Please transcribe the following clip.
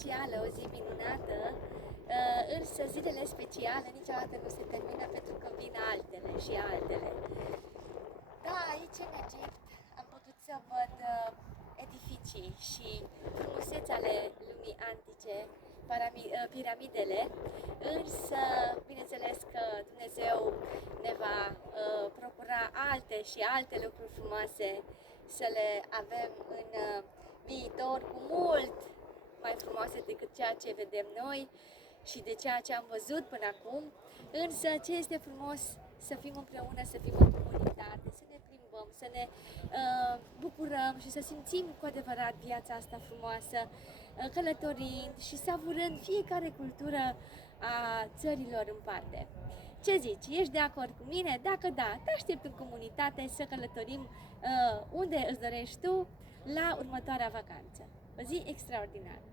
specială, o zi minunată, însă zilele speciale niciodată nu se termină pentru că vin altele și altele. Da, aici în Egipt am putut să văd edificii și frumusețea ale lumii antice, piramidele, însă bineînțeles că Dumnezeu ne va procura alte și alte lucruri frumoase să le avem în viitor cu mult mai frumoase decât ceea ce vedem noi și de ceea ce am văzut până acum. Însă ce este frumos să fim împreună, să fim în comunitate, să ne plimbăm, să ne bucurăm și să simțim cu adevărat viața asta frumoasă, călătorind și savurând fiecare cultură a țărilor în parte. Ce zici? Ești de acord cu mine? Dacă da, te aștept în comunitate să călătorim unde îți dorești tu la următoarea vacanță. O zi extraordinară!